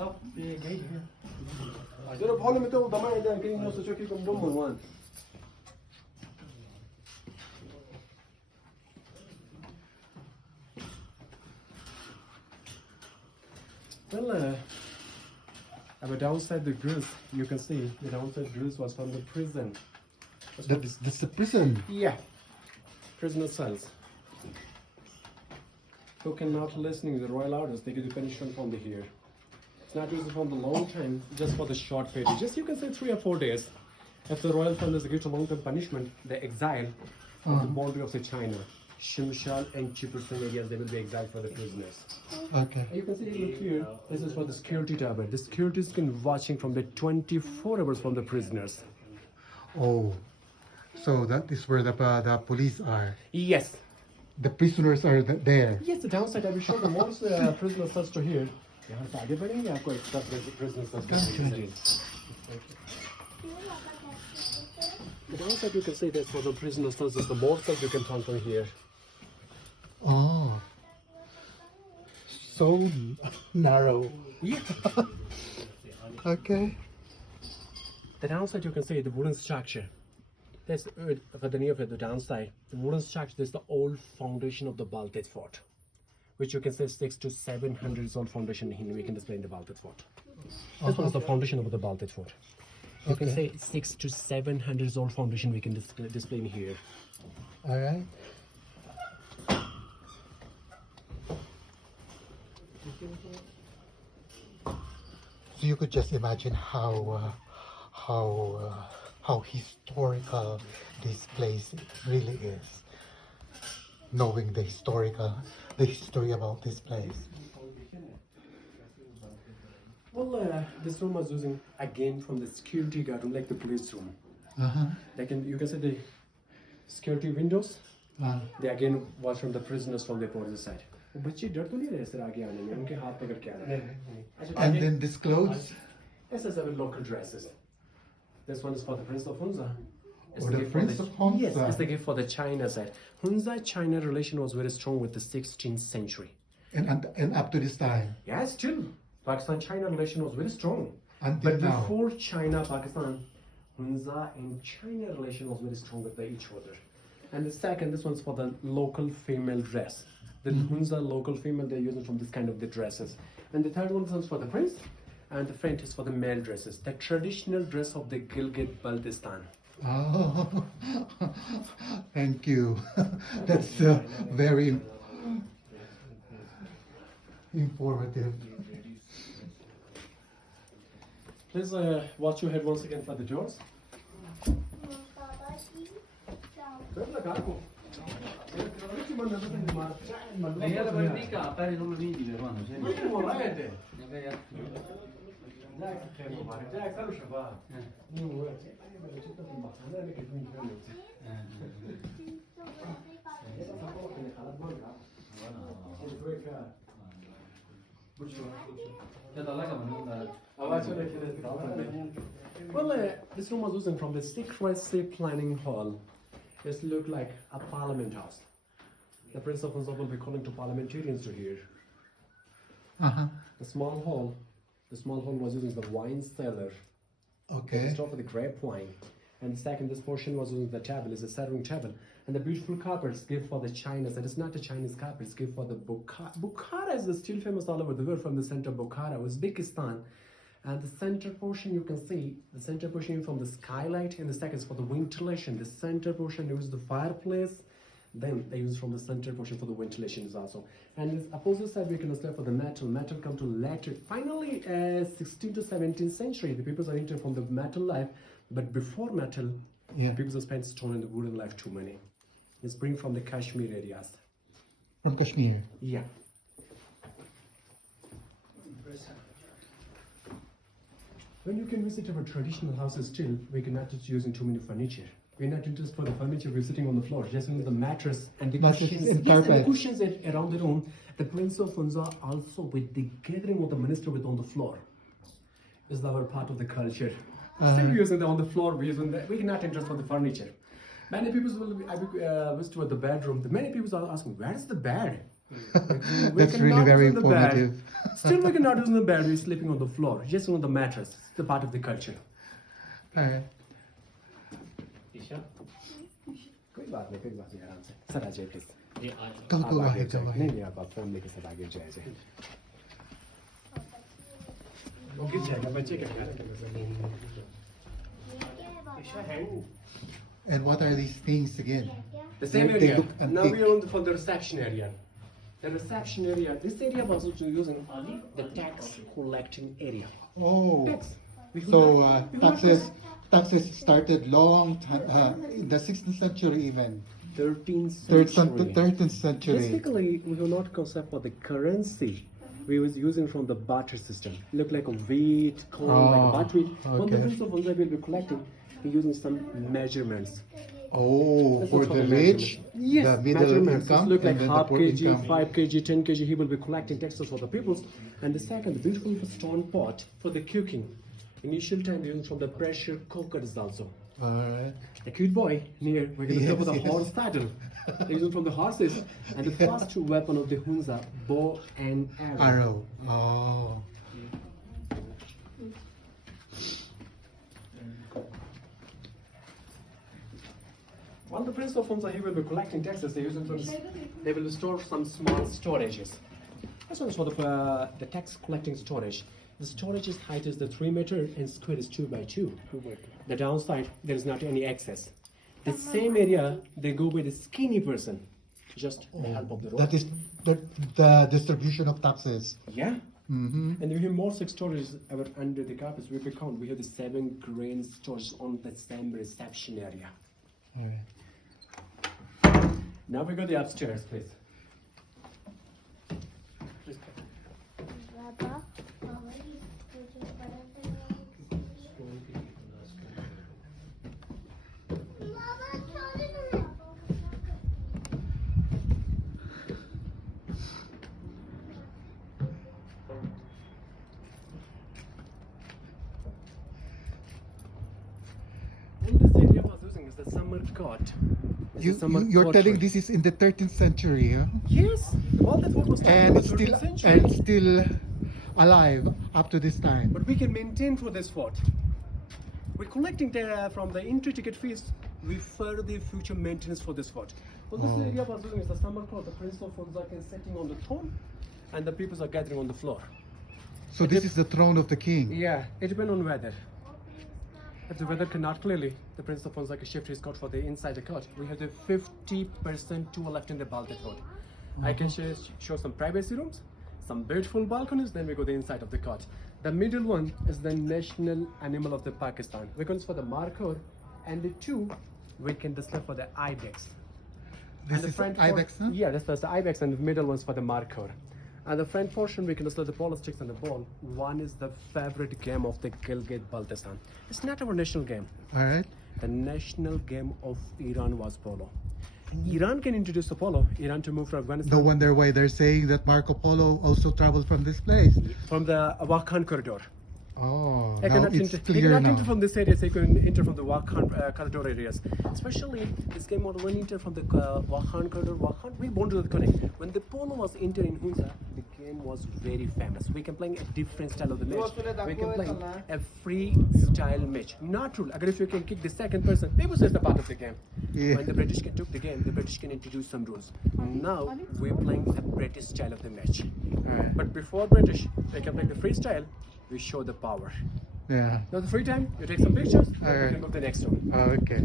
up the gate here. Pero probablemente o tamanho da que não se choque com bom one. Well, but outside the grills, you can see the outside grills was from the prison. That's the prison. Yeah, prisoner cells. Who cannot listening to the royal orders, they get the punishment from the here. It's not used for the long time, just for the short period. Just you can say 3 or 4 days. If the royal families give a long-term punishment, the exile of the boundary of the China, Shimshal and Chiperson areas, they will be exiled for the prisoners. Okay. You can see look here, this is for the security tower. The security is been watching from the 24 hours from the prisoners. Oh, so that is where the police are. Yes. The prisoners are there. Yes, the downside, I will show the most prisoners are to here. आगे बढ़ेंगे आपको extra prisoners The downside you can see that for the prisoners, the more cells you can turn from here. Oh, so narrow. Yeah. Okay. The downside you can see the wooden structure. That's for the near of it, the downside. The wooden structure is the old foundation of the Baltit Fort, which you can say 600 to 700 years old foundation here we can display in the Baltit Fort. This one is the foundation of the Baltit Fort. You can say 600 to 700 years old foundation we can display in here. All right. So you could just imagine how historical this place really is, knowing the history about this place. Well, this room was using again from the security guard room, like the police room. Like you can say the security windows. They again was from the prisoners from the opposite side. बच्चे डर तो नहीं रहे sir आगे आने में उनके हाथ पकड़ के आने And then this clothes. This is our local dresses. This one is for the Prince of Hunza. Or the Prince of Hunza. Yes, it's the gift for the China side. Hunza-China relation was very strong with the 16th century. And up to this time. Yes, still. Pakistan-China relation was very strong. Until but now. before China-Pakistan, Hunza and China relation was very strong with each other. And the second, this one's for the local female dress. The Hunza local female, they're using from this kind of the dresses. And the third one, this one's for the prince. And the front is for the male dresses. The traditional dress of the Gilgit-Baltistan. Oh, thank you. That's very informative. Please watch your head once again for the doors. Well, this room was using from the secrecy planning hall. This looked like a parliament house. The Prince of Hunza will be calling to parliamentarians to here. The small hall was using the wine cellar. Okay. Stop with the grape wine. And second, this portion was using the table, is a serving table. And the beautiful carpets give for the Chinas. It is not a Chinese carpet, it's give for the Bukhara. Bukhara is still famous all over the world from the center of Bukhara, Uzbekistan. And the center portion you can see, the center portion from the skylight, and the second is for the ventilation. The center portion uses the fireplace, then they use from the center portion for the ventilation is also. And this opposite side we can observe for the metal. Metal come to later. Finally, 16th to 17th century, the people are into from the metal life, but before metal, people have spent stone in the wooden life too many. It's bring from the Kashmir areas. From Kashmir? Yeah. When you can visit our traditional houses still, we cannot just using too many furniture. We're not interested for the furniture, we're sitting on the floor, just using the mattress and the cushions. And yes, and the cushions around the room. The Prince of Hunza also with the gathering of the minister with on the floor. Is our part of the culture. Still using on the floor, we're not interested for the furniture. Many people will visit with the bedroom. Many people are asking, where is the bed? That's really very informative. Still, we cannot use in the bed. We're sleeping on the floor, just on the mattress. It's the part of the culture. Alright. Isha, कोई बात नहीं आराम से sir आ जाइए please Go ahead. नहीं आप family के साथ आगे जाइए वो गिर जाएगा बच्चे क्या ईशा hand And what are these things again? The same They area. look Now antique. we are on for the reception area. The reception area. This area was also used in the tax collecting area. Oh, Tax. so taxes started long time in the 16th century even. 13th Third century. 13th century. Basically, we were not concept for the currency. We was using from the barter system. Look like a wheat, corn, like a barter wheat. What the okay. fruits of bonsai we'll be collecting, we're using some measurements. Oh, This for is the the rich, Yes, the middle measurements. income, Look like and then the half poor kg, income. 5 kg, 10 kg. He will be collecting taxes for the peoples. And the second, the beautiful stone pot for the cooking. Initial time using from the pressure cookers also. Alright. A cute boy near. We're going to Yes, with the yes. horse saddle. Using from the horses. And the first weapon of the Hunza, bow and arrow. Arrow. Oh. While the Prince of Hunza, he will be collecting taxes. They will store some small storages. This one is for the tax collecting storage. The storage's height is the 3 meter and square is 2 by 2. The downside, there is not any excess. The same area, they go with a skinny person, just the help of the rope. That is the distribution of taxes. Yeah. Mm-hmm. And we have more 6 storages ever under the carpets. We count. We have the 7 grain storage on the same reception area. Alright. Now we go the upstairs, please. This area was using is the summer court. It's a summer You're court telling room. this is in the 13th century, huh? Yes, the Baltit Fort was started And in the it's 13th still century. alive up to this time. But we can maintain for this fort. We're collecting from the entry ticket fees. We further the future maintenance for this fort. Well, this Oh. area was using is the summer court. The Prince of Hunza is sitting on the throne, and the people are gathering on the floor. So this is the throne of the king. Yeah, it depends on weather. If the weather cannot clearly, the Prince of Hunza can shift his court for the inside the court. We have the 50% tool left in the Baltit Fort. I can show some privacy rooms, some beautiful balconies, then we go the inside of the court. The middle one is the national animal of the Pakistan. We can for the markhor, and the 2 we can display for the ibex. This And the is front ibex, por- huh? Yeah, that's the ibex, and the middle one's for the markhor. And the front portion, we can display the polo sticks and the ball. One is the favorite game of the Gilgit-Baltistan. It's not our national game. Alright. The national game of Iran was polo. Iran can introduce the polo. Iran to move to Afghanistan No wonder why they're saying that Marco Polo also traveled from this place. from the Wakhan corridor. Oh, They now cannot it's enter, they clear cannot now. enter from this area, so they can enter from the Wakhan corridor areas. Especially this game model when enter from the Wakhan corridor. Wakhan, we born to the connect. When the polo was entered in Hunza, the game was very famous. We can play a different style of the match. We can play a free style match. Not rule. If you can kick the second person, people say it's the part of the game. Yeah. When the British can took the game, the British can introduce some rules. Now we're playing a British style of the match. Alright. But before British, they can play the freestyle. We show the power. Yeah. Now the free time, you take some pictures, and Alright. we can go to the next one. Okay.